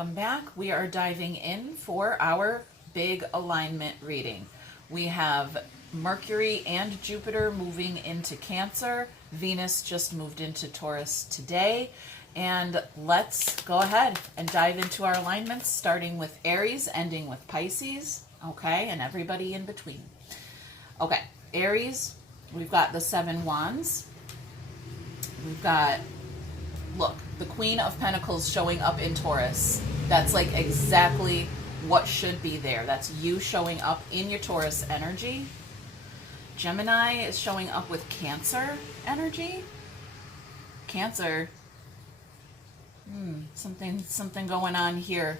welcome back. We are diving in for our big alignment reading. We have Mercury and Jupiter moving into Cancer. Venus just moved into Taurus today. And let's go ahead and dive into our alignments, starting with Aries, ending with Pisces, okay, and everybody in between. Okay, Aries, we've got the 7 Wands. We've got, look, the Queen of Pentacles showing up in Taurus. That's like exactly what should be there. That's you showing up in your Taurus energy. Gemini is showing up with Cancer energy. Cancer, something going on here.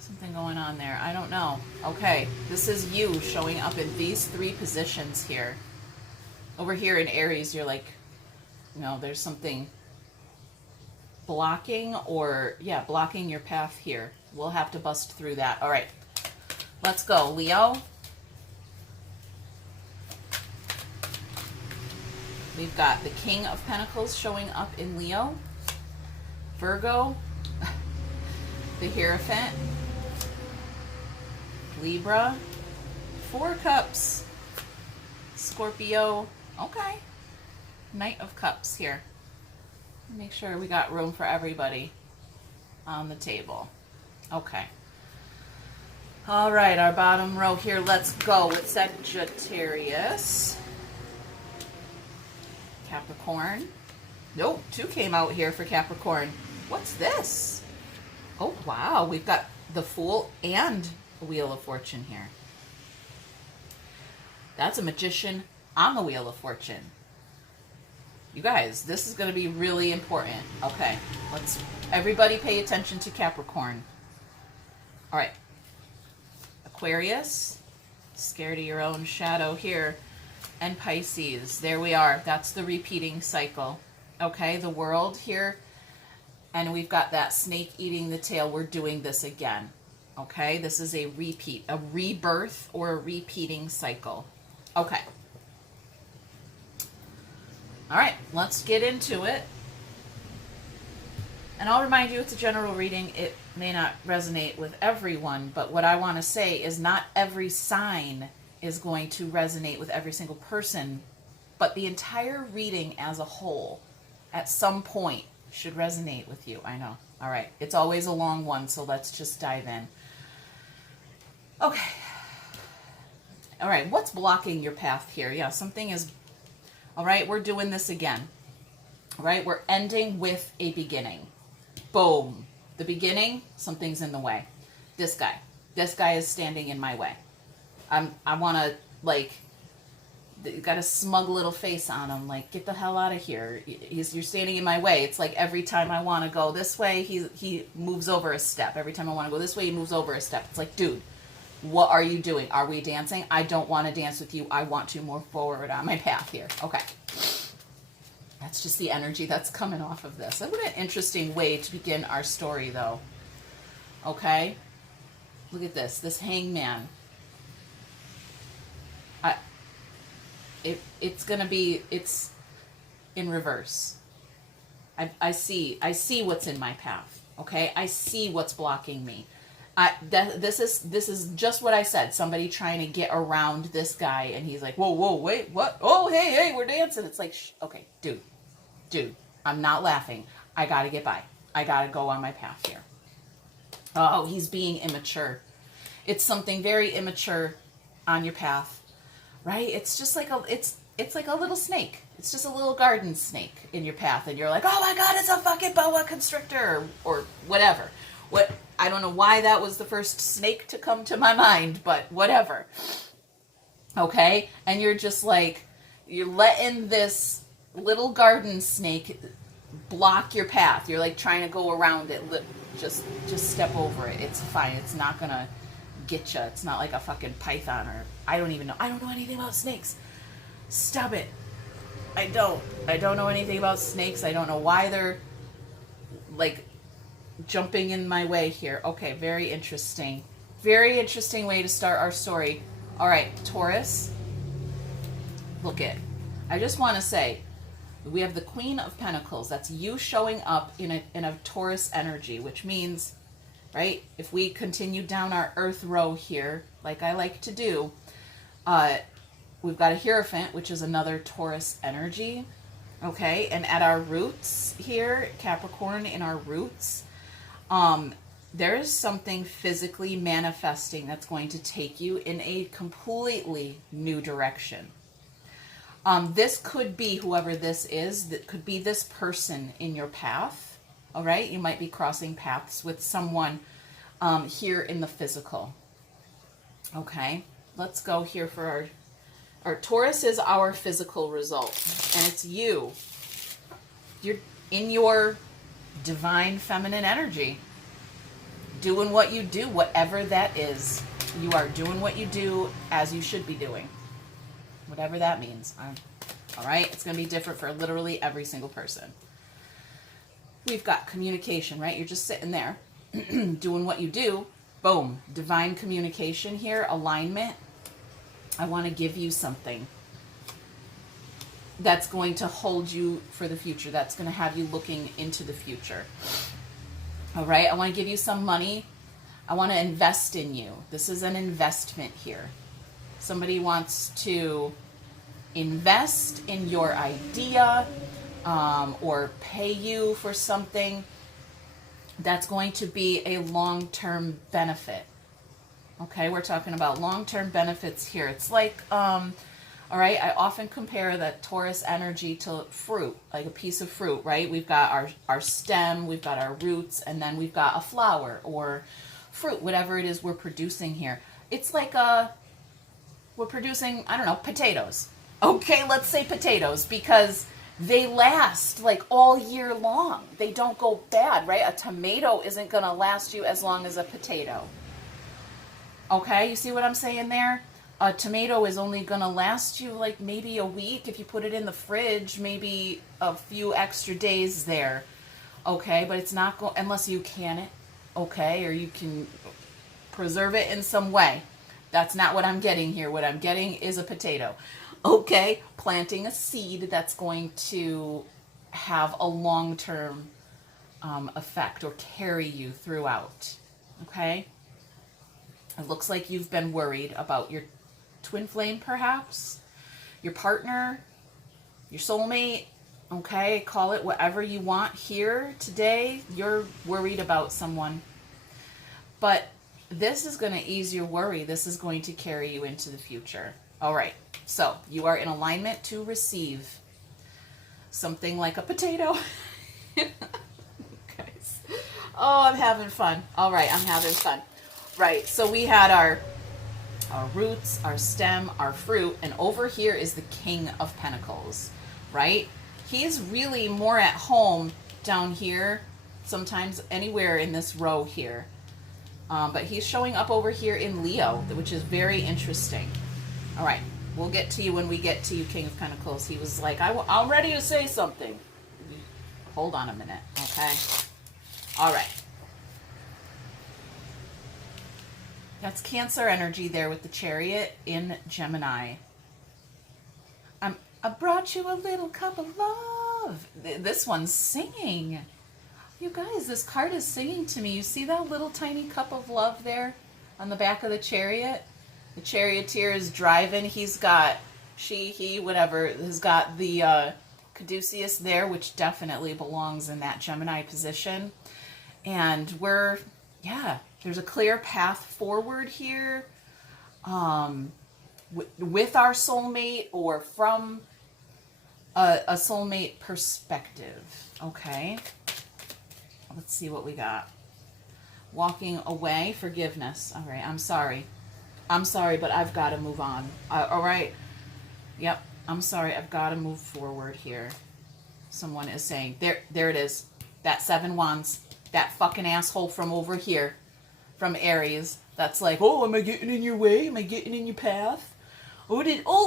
Something going on there. I don't know. Okay, this is you showing up in these 3 positions here. Over here in Aries, you're like, you know, there's something blocking blocking your path here. We'll have to bust through that. All right, let's go. Leo. We've got the King of Pentacles showing up in Leo. Virgo, the Hierophant. Libra, 4 Cups. Scorpio, okay. Knight of Cups here. Make sure we got room for everybody on the table. Okay. All right, our bottom row here. Let's go with Sagittarius. Capricorn. Nope, 2 came out here for Capricorn. What's this? Oh, wow. We've got the Fool and the Wheel of Fortune here. That's a Magician on the Wheel of Fortune. You guys, this is going to be really important. Okay, let's everybody pay attention to Capricorn. All right. Aquarius, scared of your own shadow here. And Pisces, there we are. That's the repeating cycle. Okay, the World here. And we've got that snake eating the tail. We're doing this again. Okay, this is a repeat, a rebirth or a repeating cycle. Okay. All right, let's get into it. And I'll remind you, it's a general reading. It may not resonate with everyone, but what I want to say is not every sign is going to resonate with every single person, but the entire reading as a whole, at some point, should resonate with you. I know. All right, it's always a long one, so let's just dive in. Okay. All right, what's blocking your path here? Yeah, something is... All right, we're doing this again. All right, we're ending with a beginning. Boom. The beginning, something's in the way. This guy is standing in my way. I want to, like, got a smug little face on him, like, get the hell out of here. You're standing in my way. It's like every time I want to go this way, he moves over a step. Every time I want to go this way, he moves over a step. It's like, dude, what are you doing? Are we dancing? I don't want to dance with you. I want to move forward on my path here. Okay. That's just the energy that's coming off of this. What an interesting way to begin our story, though. Okay. Look at this. This hangman. It's in reverse. I see what's in my path. Okay. I see what's blocking me. This is just what I said. Somebody trying to get around this guy, and he's like, whoa, wait, what? Oh, hey, we're dancing. It's like, okay, dude, I'm not laughing. I gotta get by. I gotta go on my path here. Oh, he's being immature. It's something very immature on your path, right? It's just like it's like a little snake. It's just a little garden snake in your path, and you're like, oh my God, it's a fucking boa constrictor or whatever. What? I don't know why that was the first snake to come to my mind, but whatever. Okay? And you're just like, you're letting this little garden snake block your path. You're like trying to go around it. Just step over it. It's fine. It's not going to get you. It's not like a fucking python or I don't even know. I don't know anything about snakes. Stop it. I don't know anything about snakes. I don't know why they're like jumping in my way here. Okay, very interesting. Very interesting way to start our story. All right, Taurus. Look it. I just want to say, We have the Queen of Pentacles. That's you showing up in a Taurus energy, which means, right, if we continue down our Earth row here, like I like to do, we've got a Hierophant, which is another Taurus energy, okay? And at our roots here, Capricorn, in our roots, there is something physically manifesting that's going to take you in a completely new direction. This could be whoever this is. That could be this person in your path. All right, you might be crossing paths with someone here in the physical. Okay, let's go here for our Taurus is our physical result, and it's you. You're in your divine feminine energy, doing what you do, whatever that is. You are doing what you do as you should be doing. Whatever that means. All right? It's going to be different for literally every single person. We've got communication, right? You're just sitting there doing what you do. Boom. Divine communication here. Alignment. I want to give you something that's going to hold you for the future. That's going to have you looking into the future. All right? I want to give you some money. I want to invest in you. This is an investment here. Somebody wants to invest in your idea or pay you for something that's going to be a long-term benefit. Okay, we're talking about long-term benefits here. It's like, all right, I often compare that Taurus energy to fruit, like a piece of fruit, right? We've got our stem, we've got our roots, and then we've got a flower or fruit, whatever it is we're producing here. It's like we're producing, I don't know, potatoes. Okay, let's say potatoes, because they last like all year long. They don't go bad, right? A tomato isn't going to last you as long as a potato. Okay, you see what I'm saying there? A tomato is only going to last you like maybe a week. If you put it in the fridge, maybe a few extra days there. Okay, but it's not going, unless you can it, okay, or you can preserve it in some way. That's not what I'm getting here. What I'm getting is a potato. Okay, planting a seed that's going to have a long-term effect or carry you throughout. Okay? It looks like you've been worried about your twin flame, perhaps, your partner, your soulmate. Okay, call it whatever you want here today. You're worried about someone. But this is going to ease your worry. This is going to carry you into the future. All right. So you are in alignment to receive something like a potato. Guys. Oh, I'm having fun. All right. I'm having fun. Right. So we had our roots, our stem, our fruit, and over here is the King of Pentacles, right? He's really more at home down here, sometimes anywhere in this row here. But he's showing up over here in Leo, which is very interesting. All right, we'll get to you when we get to you, King of Pentacles. He was like, I'm ready to say something. Hold on a minute, okay? All right. That's Cancer energy there with the Chariot in Gemini. I brought you a little cup of love. This one's singing. You guys, this card is singing to me. You see that little tiny cup of love there on the back of the Chariot? The charioteer is driving. He's got, he, whatever, has got the caduceus there, which definitely belongs in that Gemini position. And there's a clear path forward here with our soulmate or from a soulmate perspective. Okay. Let's see what we got. Walking away, forgiveness. All right, I'm sorry. I'm sorry, but I've got to move on. All right. Yep, I'm sorry. I've got to move forward here. Someone is saying, there it is. That 7 Wands. That fucking asshole from over here. From Aries. That's like, oh, am I getting in your way? Am I getting in your path? Oh,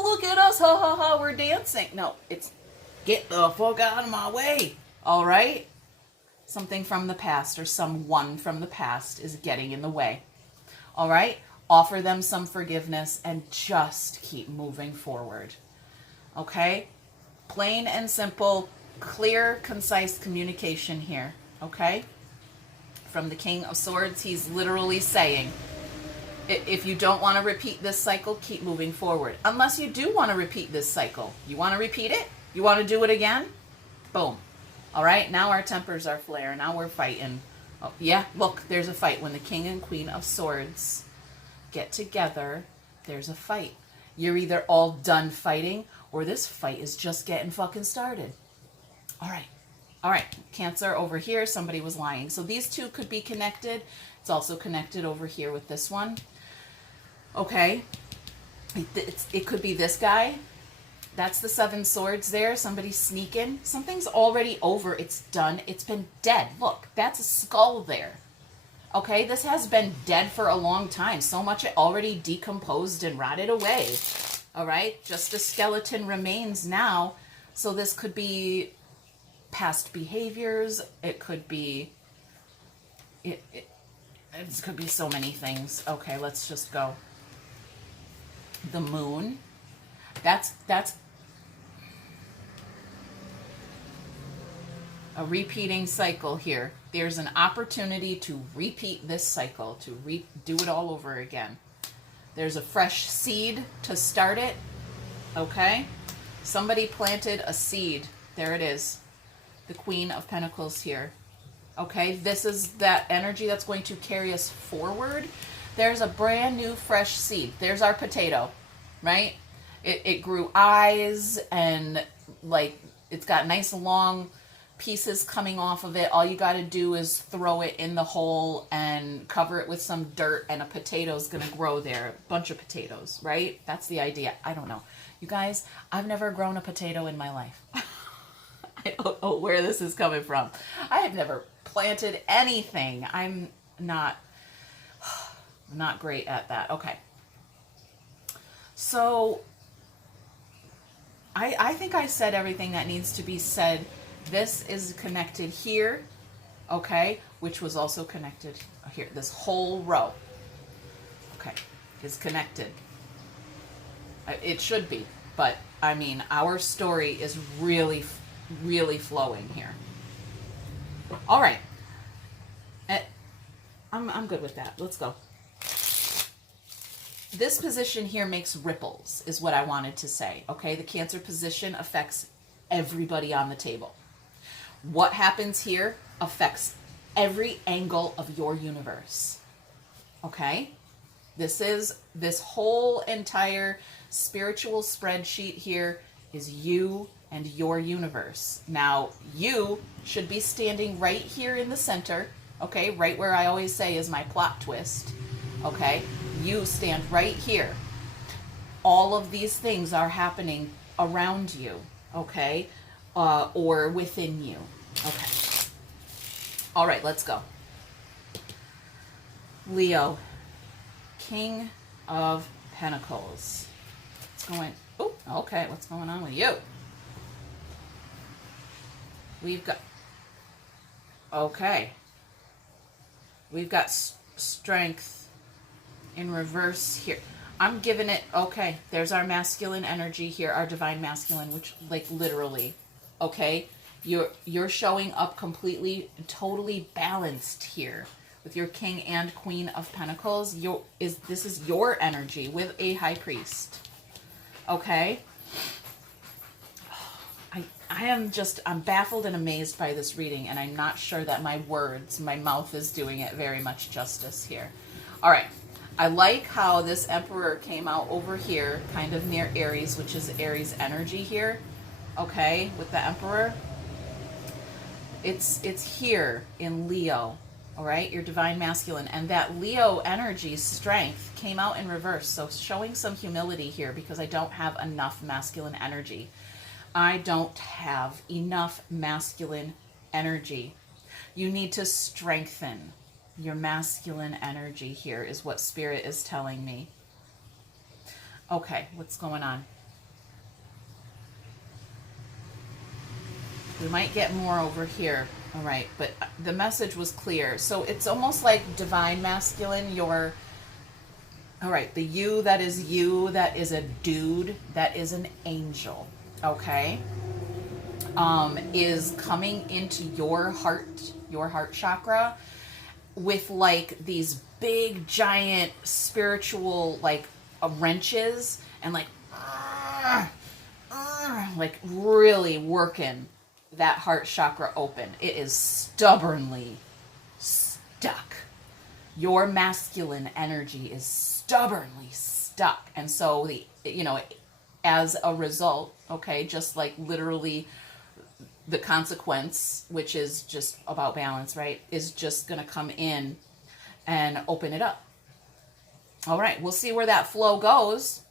look at us. Ha, ha, ha. We're dancing. No, it's get the fuck out of my way. All right? Something from the past or someone from the past is getting in the way. All right? Offer them some forgiveness and just keep moving forward. Okay? Plain and simple, clear, concise communication here, okay? From the King of Swords, he's literally saying, if you don't want to repeat this cycle, keep moving forward. Unless you do want to repeat this cycle. You want to repeat it? You want to do it again? Boom. All right, now our tempers are flaring. Now we're fighting. Oh, yeah, look, there's a fight. When the King and Queen of Swords get together, there's a fight. You're either all done fighting or this fight is just getting fucking started. All right, Cancer over here, somebody was lying. So these two could be connected. It's also connected over here with this one. Okay, it could be this guy. That's the 7 swords there. Somebody's sneaking. Something's already over. It's done. It's been dead. Look, that's a skull there. Okay, this has been dead for a long time. So much it already decomposed and rotted away. All right, just a skeleton remains now. So this could be past behaviors. It could be... It could be so many things. Okay, let's just go. The moon. That's a repeating cycle here. There's an opportunity to repeat this cycle, to do it all over again. There's a fresh seed to start it. Okay? Somebody planted a seed. There it is. The Queen of Pentacles here. Okay? This is that energy that's going to carry us forward. There's a brand new fresh seed. There's our potato, right? It grew eyes and like it's got nice long pieces coming off of it. All you got to do is throw it in the hole and cover it with some dirt and a potato's going to grow there. A bunch of potatoes, right? That's the idea. I don't know. You guys, I've never grown a potato in my life. I don't know where this is coming from. I have never planted anything. I'm not great at that. Okay. So I think I said everything that needs to be said. This is connected here, okay, which was also connected here. This whole row, okay, is connected. It should be, but I mean, our story is really, really flowing here. All right. I'm good with that. Let's go. This position here makes ripples, is what I wanted to say, okay? The Cancer position affects everybody on the table. What happens here affects every angle of your universe, okay? This whole entire spiritual spreadsheet here is you and your universe. Now, you should be standing right here in the center, okay? Right where I always say is my plot twist, okay? You stand right here. All of these things are happening around you, okay? Or within you. Okay. All right, let's go. Leo, King of Pentacles. What's going... Oh, okay. What's going on with you? We've got... Okay. We've got strength in reverse here. I'm giving it... Okay, there's our masculine energy here, our divine masculine, which, like, literally... Okay? You're showing up completely, totally balanced here with your King and Queen of Pentacles. This is your energy with a High Priest. Okay? I'm baffled and amazed by this reading, and I'm not sure that my mouth is doing it very much justice here. All right. I like how this Emperor came out over here, kind of near Aries, which is Aries energy here. Okay, with the Emperor. It's here in Leo, all right, your divine masculine. And that Leo energy, strength, came out in reverse. So showing some humility here because I don't have enough masculine energy. I don't have enough masculine energy. You need to strengthen your masculine energy here is what Spirit is telling me. Okay, what's going on? We might get more over here. All right, but the message was clear. So it's almost like divine masculine, all right, the you that is a dude, that is an angel. okay, is coming into your heart chakra with like these big giant spiritual like wrenches and like really working that heart chakra open. It is stubbornly stuck. Your masculine energy is stubbornly stuck. And so as a result, okay, just like literally the consequence, which is just about balance, right, is just going to come in and open it up. All right, we'll see where that flow goes.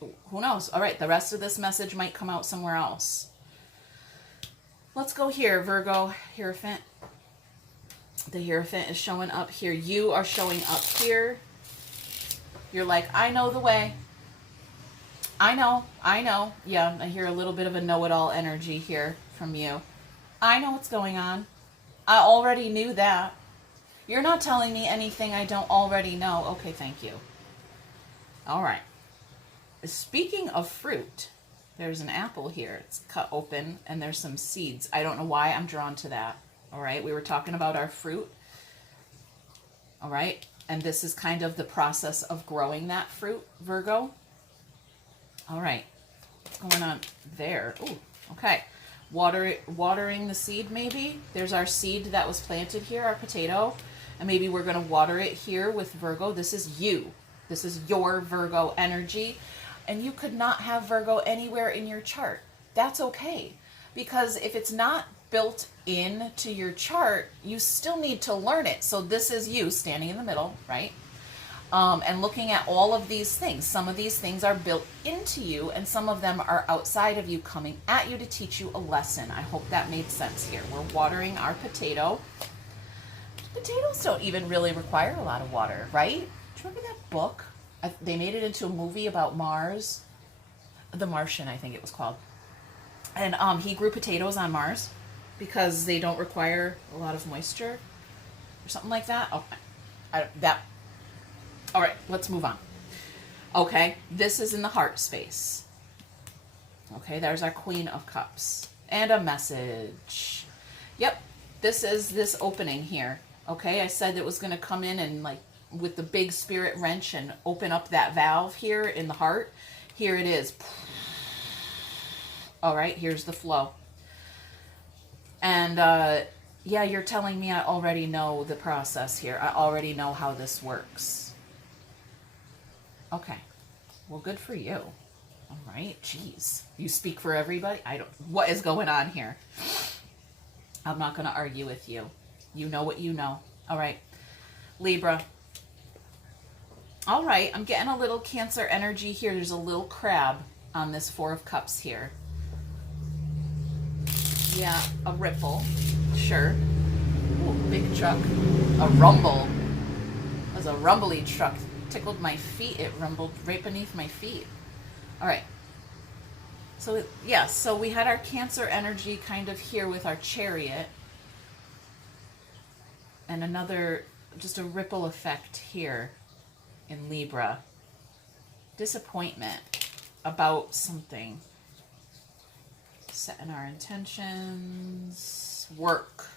Who knows? All right, the rest of this message might come out somewhere else. Let's go here, Virgo, Hierophant. The Hierophant is showing up here. You are showing up here. You're like, I know the way. I know. Yeah, I hear a little bit of a know-it-all energy here from you. I know what's going on. I already knew that. You're not telling me anything I don't already know. Okay, thank you. All right. Speaking of fruit, there's an apple here. It's cut open, and there's some seeds. I don't know why I'm drawn to that. All right, we were talking about our fruit. All right, and this is kind of the process of growing that fruit, Virgo. All right, what's going on there? Oh, okay. Watering the seed, maybe. There's our seed that was planted here, our potato. And maybe we're going to water it here with Virgo. This is you. This is your Virgo energy. And you could not have Virgo anywhere in your chart. That's okay. Because if it's not built into your chart, you still need to learn it. So this is you standing in the middle, right? And looking at all of these things. Some of these things are built into you, and some of them are outside of you, coming at you to teach you a lesson. I hope that made sense here. We're watering our potato. Potatoes don't even really require a lot of water, right? Do you remember that book? They made it into a movie about Mars. The Martian, I think it was called. And he grew potatoes on Mars because they don't require a lot of moisture or something like that. Oh, all right, let's move on. Okay, this is in the heart space. Okay, there's our Queen of Cups. And a message. Yep, this is this opening here. Okay, I said it was going to come in and like with the big spirit wrench and open up that valve here in the heart. Here it is. All right, here's the flow. And yeah, you're telling me I already know the process here. I already know how this works. Okay. Well, good for you. All right. Jeez. You speak for everybody? What is going on here? I'm not going to argue with you. You know what you know. All right. Libra. All right. I'm getting a little Cancer energy here. There's a little crab on this Four of Cups here. Yeah, a ripple. Sure. Ooh, big truck. A rumble. It was a rumbly truck. Tickled my feet. It rumbled right beneath my feet. All right. So, yeah, so we had our Cancer energy kind of here with our Chariot. And another, just a ripple effect here in Libra. Disappointment about something. Setting our intentions. Work.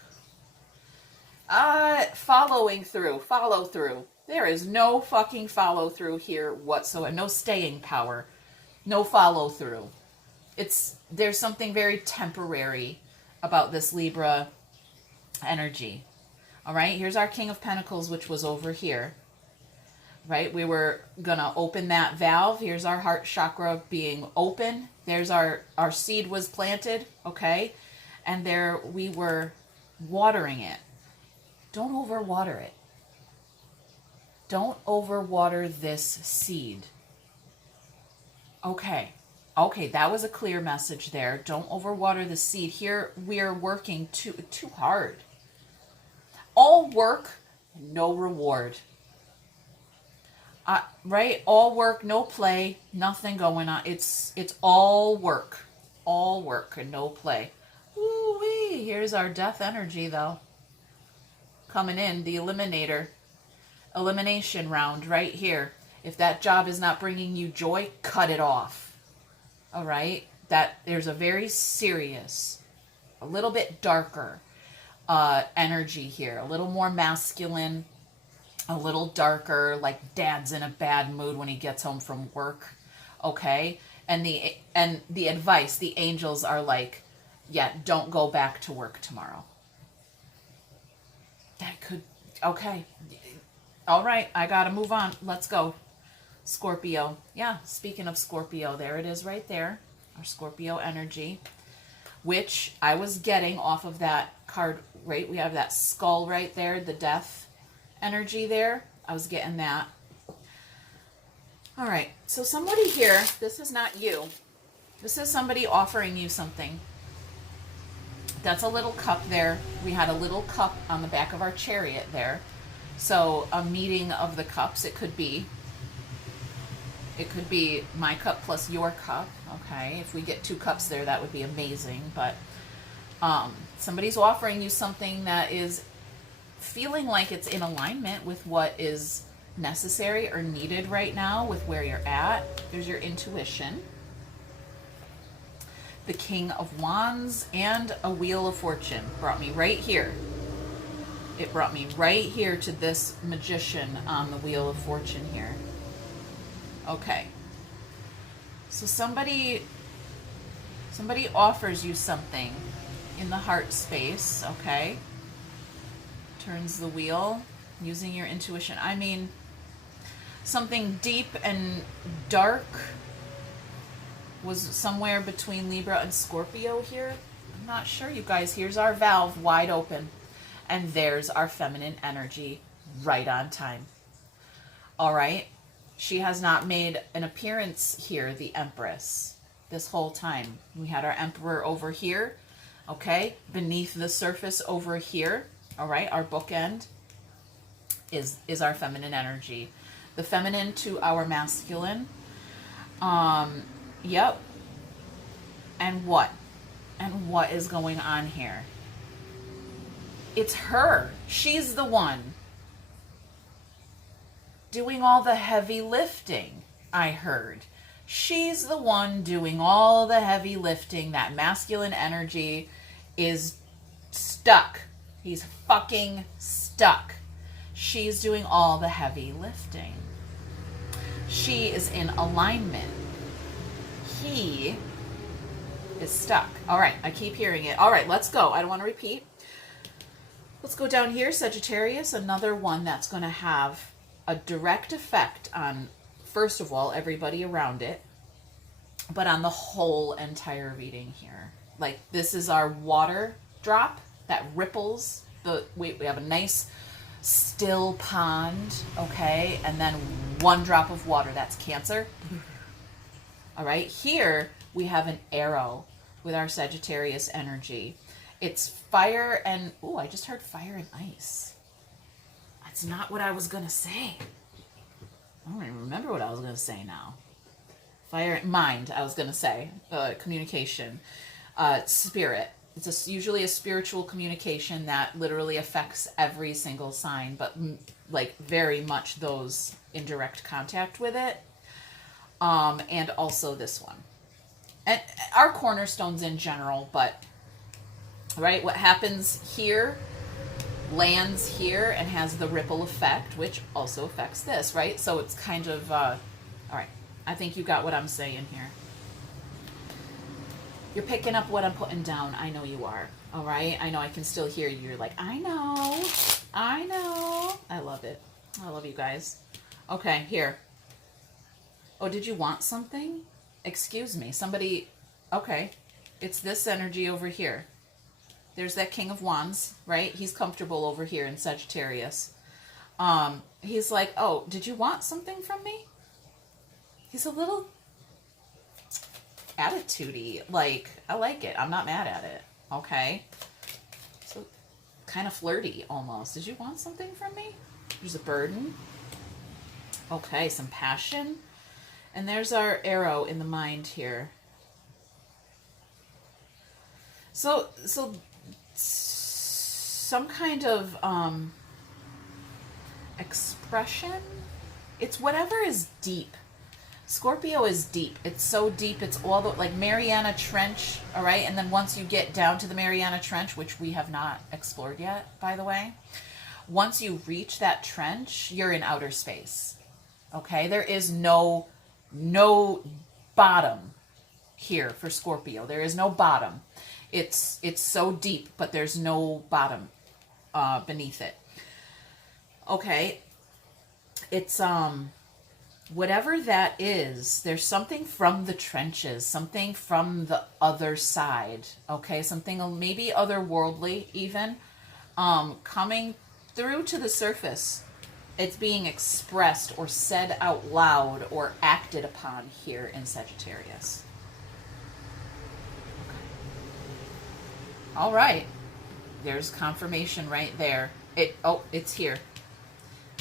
Following through. Follow through. There is no fucking follow through here whatsoever. No staying power. No follow through. There's something very temporary about this Libra energy. All right, here's our King of Pentacles, which was over here. Right, we were gonna open that valve. Here's our heart chakra being open. There's our seed was planted, okay? And there we were watering it. Don't overwater it. Don't overwater this seed. Okay, that was a clear message there. Don't overwater the seed. Here we are working too hard. All work, no reward. Right? All work, no play, nothing going on. It's all work. All work and no play. Ooh-wee. Here's our death energy, though. Coming in, the eliminator. Elimination round right here. If that job is not bringing you joy, cut it off. all right, that there's a very serious, a little bit darker energy here, a little more masculine, a little darker, like dad's in a bad mood when he gets home from work, okay? And the advice, the angels are like, yeah, don't go back to work tomorrow. That could, okay. All right, I gotta move on. Let's go. Scorpio. Yeah, speaking of Scorpio, there it is right there. Our Scorpio energy, which I was getting off of that card, right? We have that skull right there, the death energy there. I was getting that. All right, so somebody here, this is not you. This is somebody offering you something. That's a little cup there. We had a little cup on the back of our chariot there. So a meeting of the cups, it could be. It could be my cup plus your cup, okay? If we get 2 cups there, that would be amazing. But somebody's offering you something that is feeling like it's in alignment with what is necessary or needed right now with where you're at. There's your intuition. The King of Wands and a Wheel of Fortune brought me right here. It brought me right here to this Magician on the Wheel of Fortune here. Okay. So somebody offers you something in the heart space, okay? Turns the wheel using your intuition. I mean, something deep and dark was somewhere between Libra and Scorpio here. I'm not sure, you guys. Here's our valve wide open. And there's our feminine energy right on time. All right. She has not made an appearance here, the Empress, this whole time. We had our Emperor over here, okay? Beneath the surface over here, all right? Our bookend is our feminine energy. The feminine to our masculine. Yep. And what? And what is going on here? It's her. She's the one doing all the heavy lifting, I heard. She's the one doing all the heavy lifting. That masculine energy is stuck. He's fucking stuck. She's doing all the heavy lifting. She is in alignment. He is stuck. All right, I keep hearing it. All right, let's go. I don't want to repeat. Let's go down here, Sagittarius, another one that's going to have a direct effect on, first of all, everybody around it, but on the whole entire reading here. Like, this is our water drop that ripples. We have a nice still pond, okay? And then 1 drop of water, that's Cancer. All right, here we have an arrow with our Sagittarius energy. It's fire and, ooh, I just heard fire and ice. That's not what I was going to say. I don't even remember what I was going to say now. Fire, mind, I was going to say. Communication. Spirit. It's usually a spiritual communication that literally affects every single sign, but like very much those in direct contact with it. And also this one. And our cornerstones in general, but, right, what happens here lands here and has the ripple effect, which also affects this, right? So it's kind of, all right, I think you got what I'm saying here. You're picking up what I'm putting down. I know you are, all right? I know I can still hear you. You're like, I know. I love it. I love you guys. Okay, here. Oh, did you want something? Excuse me. Somebody, okay. It's this energy over here. There's that King of Wands, right? He's comfortable over here in Sagittarius. He's like, oh, did you want something from me? He's a little attitude-y. Like, I like it. I'm not mad at it. Okay? So, kind of flirty, almost. Did you want something from me? There's a burden. Okay, some passion. And there's our arrow in the mind here. So some kind of expression. It's whatever is deep. Scorpio is deep. It's so deep. It's all the, like Mariana Trench, all right? And then once you get down to the Mariana Trench, which we have not explored yet, by the way, once you reach that trench, you're in outer space, okay? There is no bottom here for Scorpio. There is no bottom. It's so deep, but there's no bottom beneath it. Okay, it's whatever that is, there's something from the trenches, something from the other side, okay? Something maybe otherworldly even, coming through to the surface. It's being expressed or said out loud or acted upon here in Sagittarius. Okay. All right. There's confirmation right there. It's here.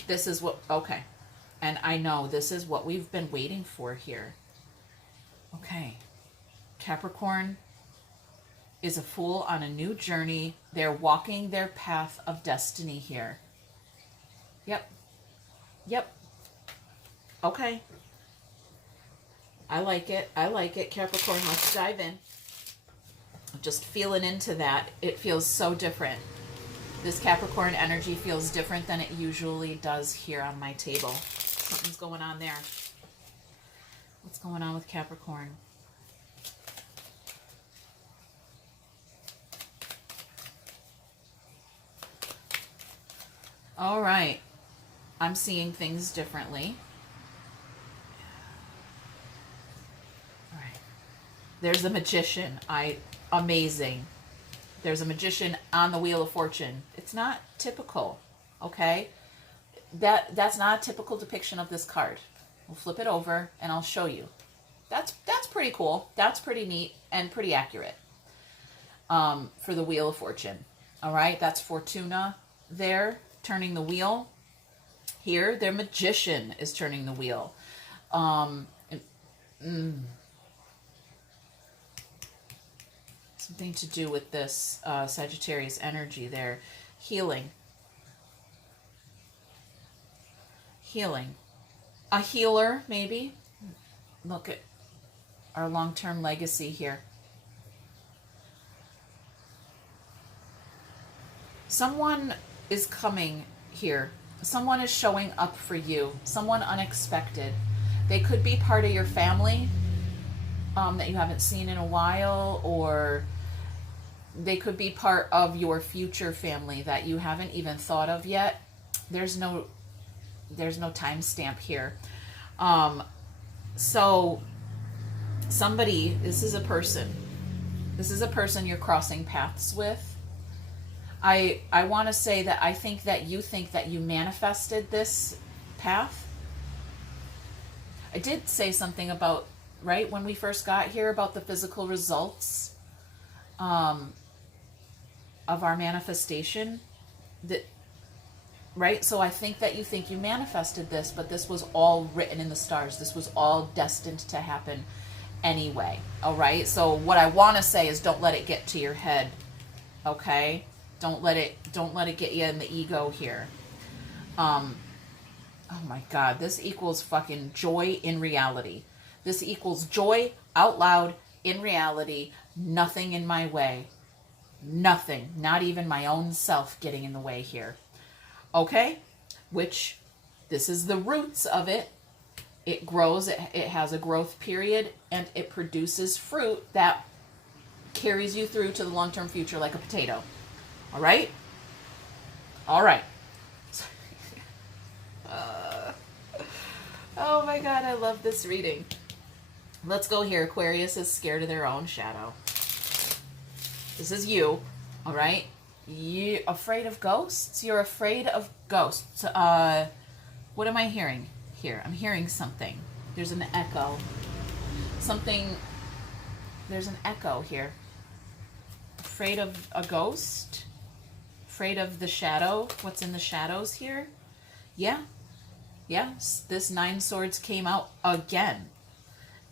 This is what, okay. And I know this is what we've been waiting for here. Okay. Capricorn is a fool on a new journey. They're walking their path of destiny here. Yep. Yep. Okay. I like it. I like it. Capricorn, let's dive in. Just feeling into that. It feels so different. This Capricorn energy feels different than it usually does here on my table. Something's going on there. What's going on with Capricorn? All right. I'm seeing things differently. All right. There's the Magician. Amazing. There's a Magician on the Wheel of Fortune. It's not typical, okay? That's not a typical depiction of this card. We'll flip it over and I'll show you. That's pretty cool. That's pretty neat and pretty accurate for the Wheel of Fortune. All right, that's Fortuna there turning the wheel. Here, their Magician is turning the wheel. Something to do with this Sagittarius energy there. Healing. Healing. A healer, maybe. Look at our long-term legacy here. Someone is coming here. Someone is showing up for you. Someone unexpected. They could be part of your family that you haven't seen in a while, or they could be part of your future family that you haven't even thought of yet. There's no timestamp here. So somebody, this is a person you're crossing paths with. I want to say that I think that you manifested this path. I did say something about, right, when we first got here, about the physical results of our manifestation. That, right? So I think that you manifested this, but this was all written in the stars. This was all destined to happen anyway. All right? So what I want to say is, don't let it get to your head. Okay? Don't let it get you in the ego here. Oh my God, this equals fucking joy in reality. This equals joy out loud in reality. Nothing in my way. Nothing. Not even my own self getting in the way here. Okay? Which, this is the roots of it. It grows. It has a growth period, and it produces fruit that carries you through to the long-term future like a potato. All right? All right. Oh my God, I love this reading. Let's go here. Aquarius is scared of their own shadow. This is you, all right? You afraid of ghosts? You're afraid of ghosts. What am I hearing here? I'm hearing something. There's an echo. There's an echo here. Afraid of a ghost? Afraid of the shadow? What's in the shadows here? Yeah. Yes, this 9 Swords came out again.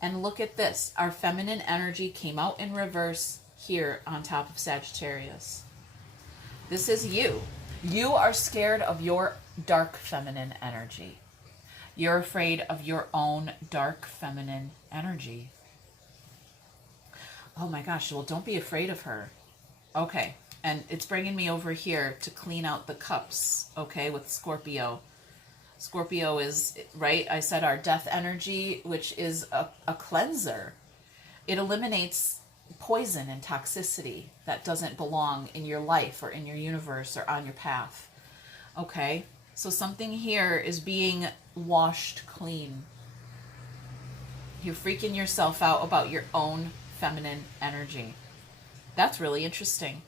And look at this. Our feminine energy came out in reverse here on top of Sagittarius. This is you. You are scared of your dark feminine energy. You're afraid of your own dark feminine energy. Oh my gosh, well, don't be afraid of her. Okay, and it's bringing me over here to clean out the cups, okay, with Scorpio. Scorpio is, right, I said our death energy, which is a cleanser. It eliminates poison and toxicity that doesn't belong in your life or in your universe or on your path. Okay, so something here is being washed clean. You're freaking yourself out about your own feminine energy. That's really interesting.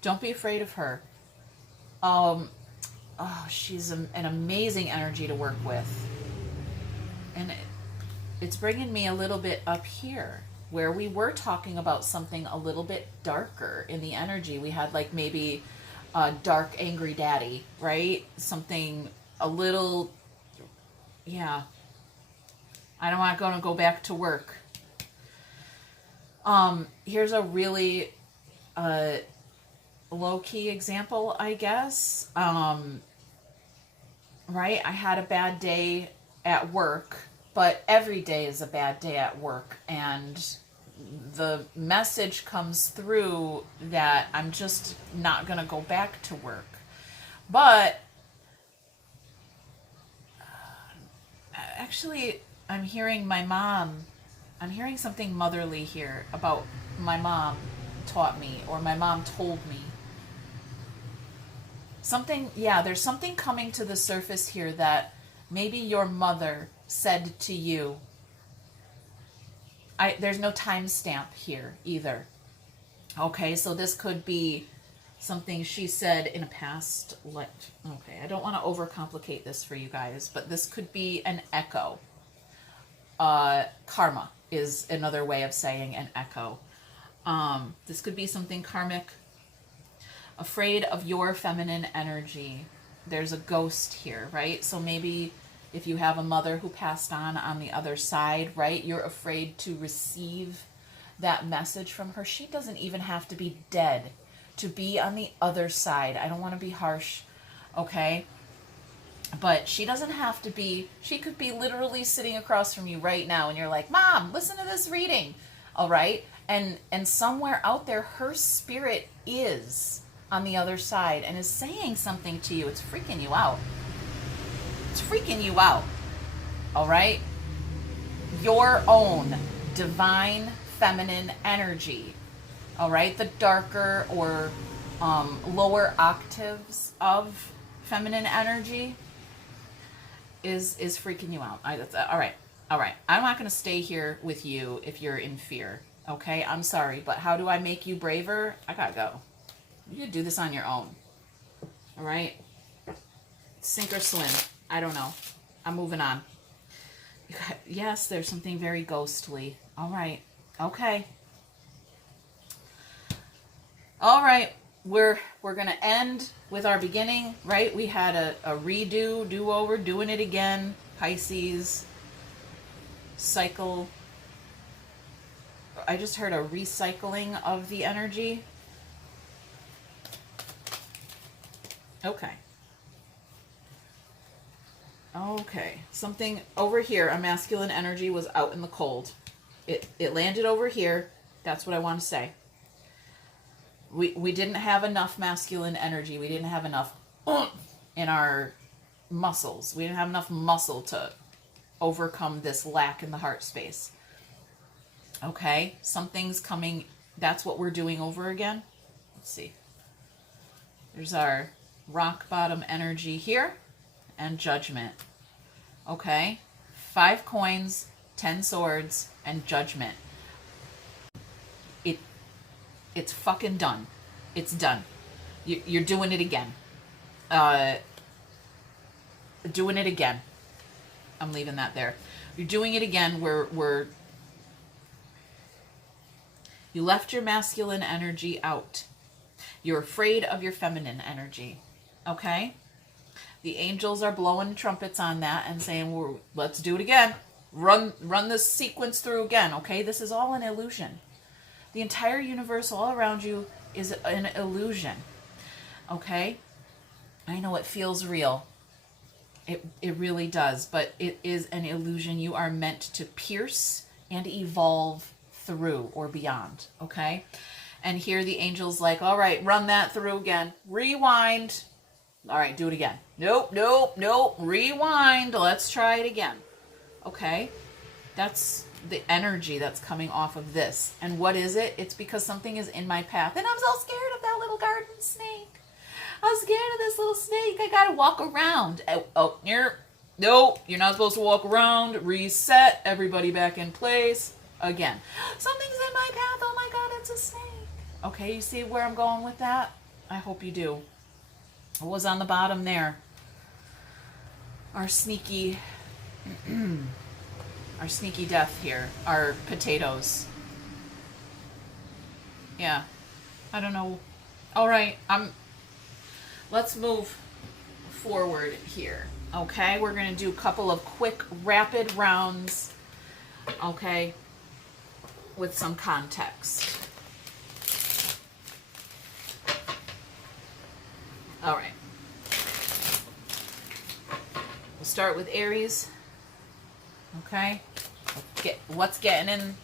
Don't be afraid of her. Oh, she's an amazing energy to work with. And it's bringing me a little bit up here where we were talking about something a little bit darker in the energy. We had like maybe a dark, angry daddy, right? Something a little, yeah. I don't want to go back to work. Here's a really low-key example, I guess. Right? I had a bad day at work, but every day is a bad day at work. And the message comes through that I'm just not going to go back to work. But actually, I'm hearing my mom. I'm hearing something motherly here about my mom taught me, or my mom told me. Something, yeah, there's something coming to the surface here that maybe your mother said to you. There's no timestamp here either. Okay, so this could be something she said in a past life. Okay, I don't want to overcomplicate this for you guys, but this could be an echo. Karma is another way of saying an echo. This could be something karmic. Afraid of your feminine energy. There's a ghost here, right? So maybe if you have a mother who passed on the other side, right? You're afraid to receive that message from her. She doesn't even have to be dead to be on the other side. I don't want to be harsh, okay? But she doesn't have to be, she could be literally sitting across from you right now and you're like, Mom, listen to this reading, all right? And somewhere out there, her spirit is on the other side and is saying something to you. It's freaking you out. It's freaking you out, all right? Your own divine feminine energy, all right? The darker or lower octaves of feminine energy is freaking you out. All right. I'm not going to stay here with you if you're in fear, okay? I'm sorry, but how do I make you braver? I gotta go. You do this on your own, all right? Sink or swim. I don't know. I'm moving on. Yes, there's something very ghostly. All right. Okay. All right. We're going to end with our beginning, right? We had a redo, do-over, doing it again. Pisces. Cycle. I just heard a recycling of the energy. Okay. Okay. Something over here, a masculine energy was out in the cold. It landed over here. That's what I want to say. We didn't have enough masculine energy. We didn't have enough in our muscles. We didn't have enough muscle to overcome this lack in the heart space. Okay? Something's coming. That's what we're doing over again. Let's see. There's our rock bottom energy here and judgment. Okay? 5 coins, 10 swords, and judgment. It's fucking done. It's done. You're doing it again. Doing it again. I'm leaving that there. You're doing it again. You left your masculine energy out. You're afraid of your feminine energy. Okay? The angels are blowing trumpets on that and saying, let's do it again. Run this sequence through again. Okay? This is all an illusion. The entire universe all around you is an illusion. Okay? I know it feels real. It really does, but it is an illusion you are meant to pierce and evolve through or beyond, okay? And here the angel's like, all right, run that through again. Rewind. All right, do it again. Nope, nope, nope. Rewind. Let's try it again. Okay? That's the energy that's coming off of this. And what is it? It's because something is in my path. And I'm so scared of that little garden snake. I'm scared of this little snake. I gotta walk around. Oh, nope, you're not supposed to walk around. Reset. Everybody back in place. Again. Something's in my path. Oh my God, it's a snake. Okay, you see where I'm going with that? I hope you do. What was on the bottom there? Our sneaky, our sneaky death here. Our potatoes. Yeah, I don't know. All right, let's move forward here. Okay, we're gonna do a couple of quick, rapid rounds. Okay, with some context. All right. We'll start with Aries. Okay. What's getting in,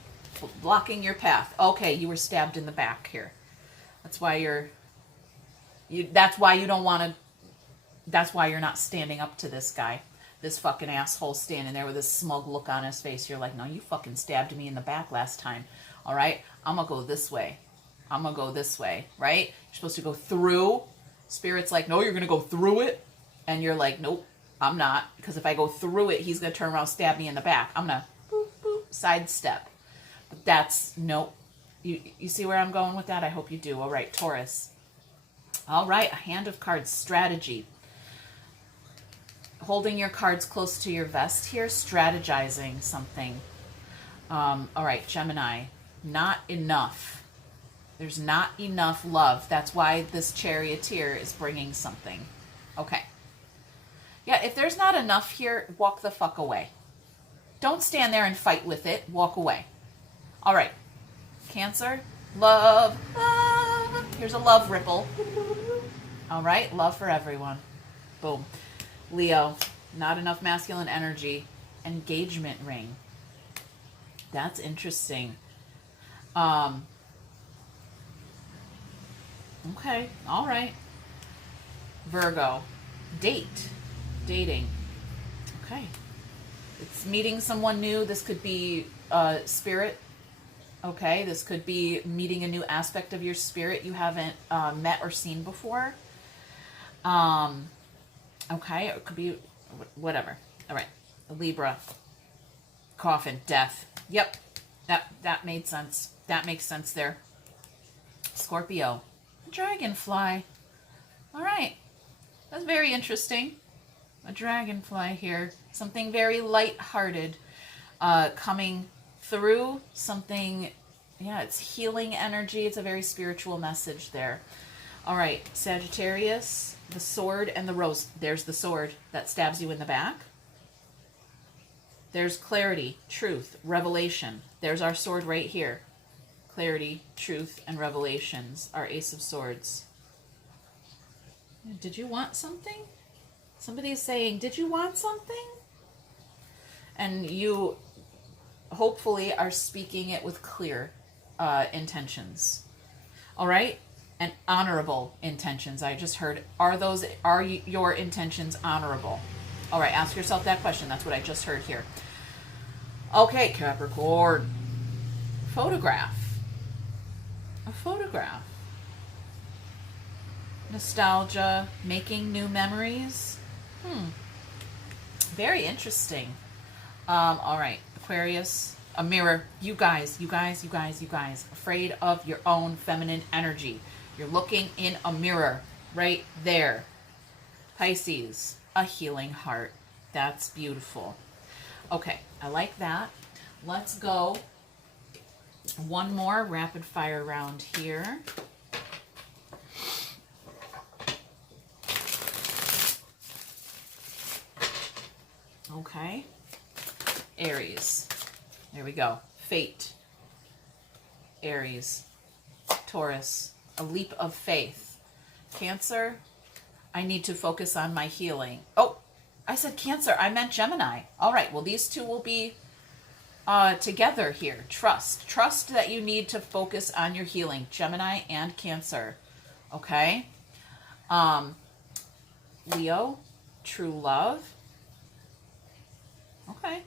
blocking your path? Okay, you were stabbed in the back here. That's why that's why you don't want to, that's why you're not standing up to this guy. This fucking asshole standing there with a smug look on his face. You're like, no, you fucking stabbed me in the back last time. All right. I'm going to go this way. I'm going to go this way. Right? You're supposed to go through. Spirit's like, no, you're going to go through it. And you're like, nope, I'm not. Because if I go through it, he's going to turn around and stab me in the back. I'm going to boop, boop, sidestep. But that's, nope. You see where I'm going with that? I hope you do. All right, Taurus. All right, a hand of cards, strategy. Holding your cards close to your vest here, strategizing something. All right, Gemini. Not enough. There's not enough love. That's why this charioteer is bringing something. Okay. Yeah, if there's not enough here, walk the fuck away. Don't stand there and fight with it. Walk away. All right. Cancer. Love. Love. Here's a love ripple. All right. Love for everyone. Boom. Leo. Not enough masculine energy. Engagement ring. That's interesting. Okay, all right. Virgo, dating. Okay, it's meeting someone new. This could be spirit. Okay, this could be meeting a new aspect of your spirit you haven't met or seen before. Okay, it could be whatever. All right, Libra, coffin, death. Yep, that made sense. That makes sense there. Scorpio. Dragonfly. All right. That's very interesting. A dragonfly here. Something very light-hearted coming through. Something, yeah, it's healing energy. It's a very spiritual message there. All right. Sagittarius, the sword and the rose. There's the sword that stabs you in the back. There's clarity, truth, revelation. There's our sword right here. Clarity, truth, and revelations. Our Ace of Swords. Did you want something? Somebody is saying, did you want something? And you hopefully are speaking it with clear intentions. All right? And honorable intentions. I just heard, are your intentions honorable? All right, ask yourself that question. That's what I just heard here. Okay, Capricorn. Photograph. A photograph. Nostalgia, making new memories. Very interesting. All right, Aquarius, a mirror. You guys. Afraid of your own feminine energy. You're looking in a mirror right there. Pisces, a healing heart. That's beautiful. Okay, I like that. Let's go. One more rapid fire round here. Okay. Aries. There we go. Fate. Aries. Taurus. A leap of faith. Cancer. I need to focus on my healing. Oh, I said Cancer. I meant Gemini. All right. Well, these two will be together here. Trust. Trust that you need to focus on your healing. Gemini and Cancer. Okay. Leo, true love. Okay.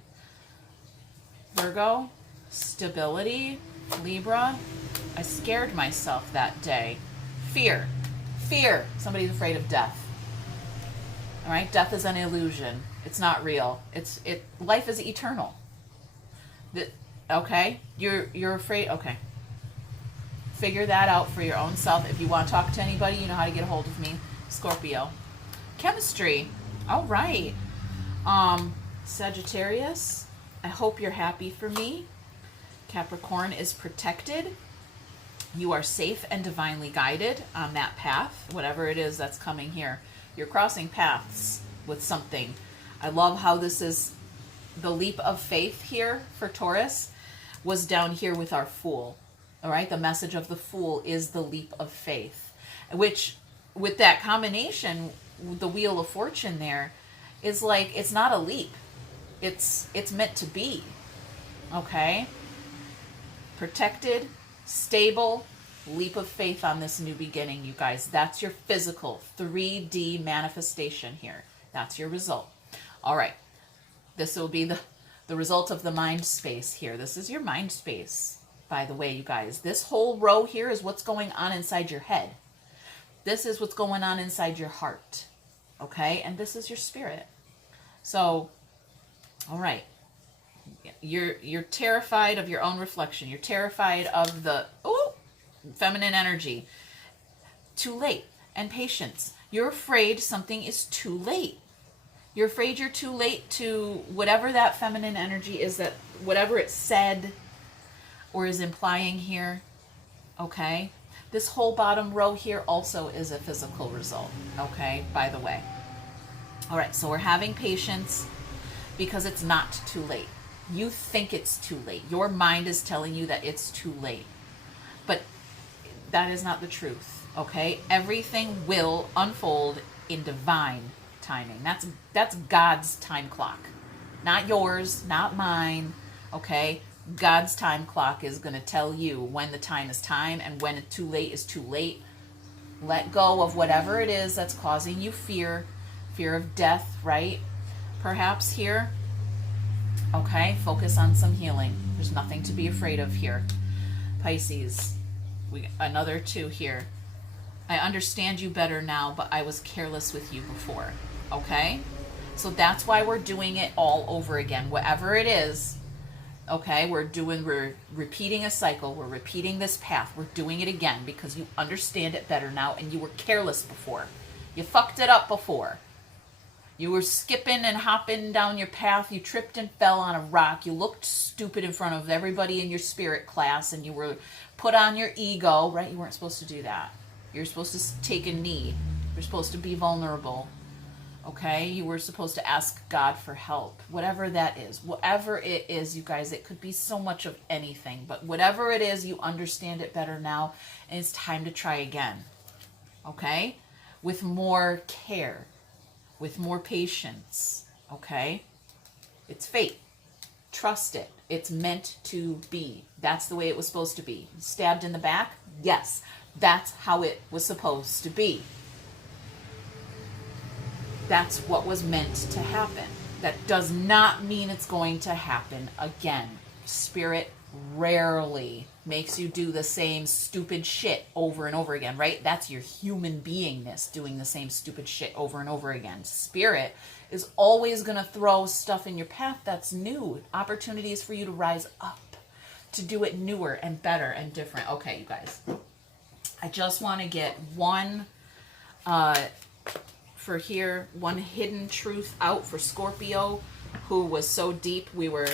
Virgo, stability. Libra, I scared myself that day. Fear. Fear. Somebody's afraid of death. All right? Death is an illusion. It's not real. Life is eternal. Okay? You're afraid. Okay. Figure that out for your own self. If you want to talk to anybody, you know how to get a hold of me. Scorpio. Chemistry. All right. Sagittarius, I hope you're happy for me. Capricorn is protected. You are safe and divinely guided on that path, whatever it is that's coming here. You're crossing paths with something. I love how this is the leap of faith here for Taurus was down here with our Fool. All right, the message of the Fool is the leap of faith, which with that combination, the Wheel of Fortune there is like, it's not a leap. It's meant to be. Okay? Protected, stable, leap of faith on this new beginning, you guys. That's your physical 3D manifestation here. That's your result. All right. This will be the result of the mind space here. This is your mind space, by the way, you guys. This whole row here is what's going on inside your head. This is what's going on inside your heart. Okay? And this is your spirit. So, all right. You're terrified of your own reflection. You're terrified of the feminine energy. Too late. And patience. You're afraid something is too late. You're afraid you're too late to whatever that feminine energy is, that whatever it said or is implying here. Okay? This whole bottom row here also is a physical result. Okay? By the way. All right. So we're having patience because it's not too late. You think it's too late. Your mind is telling you that it's too late. But that is not the truth, okay? Everything will unfold in divine timing. That's God's time clock. Not yours, not mine, okay? God's time clock is going to tell you when the time is time and when it's too late is too late. Let go of whatever it is that's causing you fear of death, right? Perhaps here. Okay, focus on some healing. There's nothing to be afraid of here. Pisces, another 2 here. I understand you better now, but I was careless with you before. Okay? So that's why we're doing it all over again. Whatever it is, okay, we're repeating a cycle. We're repeating this path. We're doing it again because you understand it better now and you were careless before. You fucked it up before. You were skipping and hopping down your path. You tripped and fell on a rock. You looked stupid in front of everybody in your spirit class, and you were put on your ego, right? You weren't supposed to do that. You're supposed to take a knee. You're supposed to be vulnerable, okay? You were supposed to ask God for help, whatever that is. Whatever it is, you guys, it could be so much of anything, but whatever it is, you understand it better now, and it's time to try again, okay? With more care. With more patience, okay? It's fate. Trust it. It's meant to be. That's the way it was supposed to be. Stabbed in the back? Yes. That's how it was supposed to be. That's what was meant to happen. That does not mean it's going to happen again. Spirit rarely makes you do the same stupid shit over and over again, right? That's your human beingness doing the same stupid shit over and over again. Spirit is always going to throw stuff in your path that's new, opportunities for you to rise up, to do it newer and better and different. Okay, you guys, I just want to get one for here, one hidden truth out for Scorpio, who was so deep we were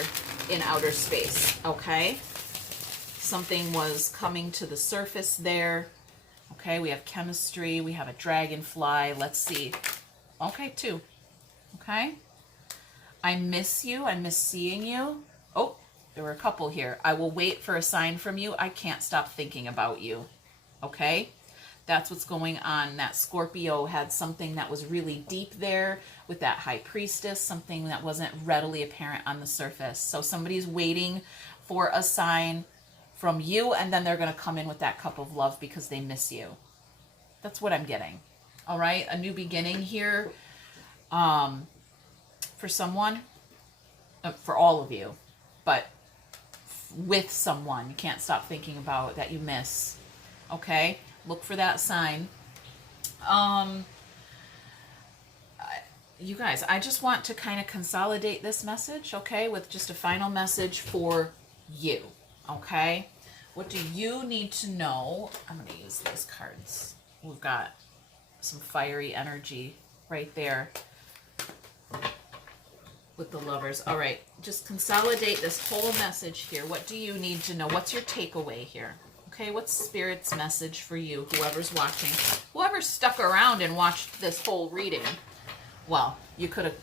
in outer space, okay? Something was coming to the surface there. Okay, we have chemistry. We have a dragonfly. Let's see. Okay, 2. Okay. I miss you. I miss seeing you. Oh, there were a couple here. I will wait for a sign from you. I can't stop thinking about you. Okay. That's what's going on. That Scorpio had something that was really deep there with that high priestess, something that wasn't readily apparent on the surface. So somebody's waiting for a sign from you, and then they're going to come in with that cup of love because they miss you. That's what I'm getting. All right, a new beginning here for someone, for all of you, but with someone. You can't stop thinking about that you miss. Okay, look for that sign. You guys, I just want to kind of consolidate this message, okay, with just a final message for you, okay? What do you need to know? I'm going to use these cards. We've got some fiery energy right there with the Lovers. All right, just consolidate this whole message here. What do you need to know? What's your takeaway here? Okay, what's Spirit's message for you, whoever's watching? Whoever stuck around and watched this whole reading. Well, you could have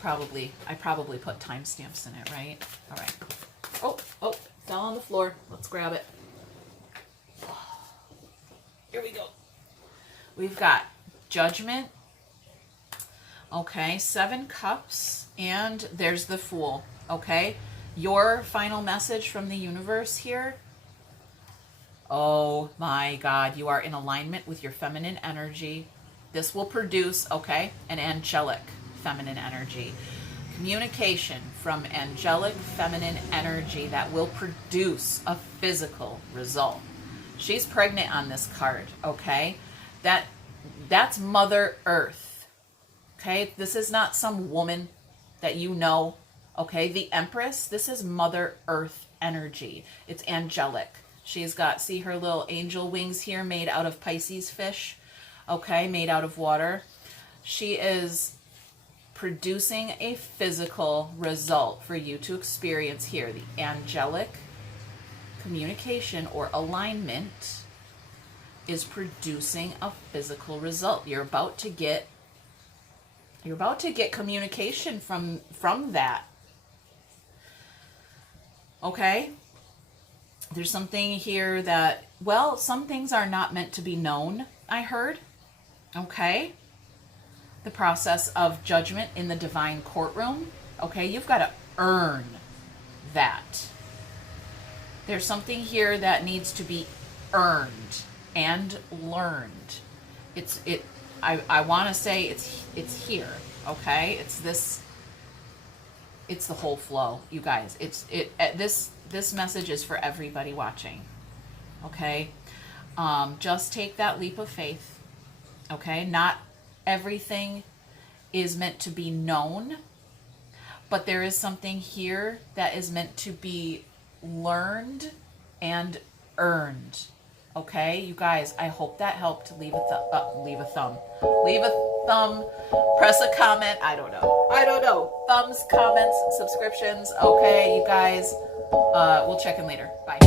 I probably put timestamps in it, right? All right. Oh, fell on the floor. Let's grab it. Here we go. We've got Judgment. Okay, 7 cups, and there's the Fool. Okay, your final message from the universe here. Oh my God, you are in alignment with your feminine energy. This will produce, okay, an angelic feminine energy. Communication from angelic feminine energy that will produce a physical result. She's pregnant on this card, okay? That's Mother Earth, okay? This is not some woman that you know, okay? The Empress, this is Mother Earth energy. It's angelic. She's got, see her little angel wings here made out of Pisces fish, okay? Made out of water. She is producing a physical result for you to experience here. The angelic communication or alignment is producing a physical result. You're about to get communication from that. Okay? There's something here that, well, some things are not meant to be known, I heard. Okay? The process of judgment in the divine courtroom. Okay, you've got to earn that. There's something here that needs to be earned and learned. I want to say it's here, okay? It's the whole flow, you guys. This message is for everybody watching. Okay? Just take that leap of faith. Okay? Not everything is meant to be known, but there is something here that is meant to be learned and earned. Okay, you guys, I hope that helped. Leave a thumb, press a comment. I don't know. Thumbs, comments, subscriptions. Okay, you guys, we'll check in later. Bye.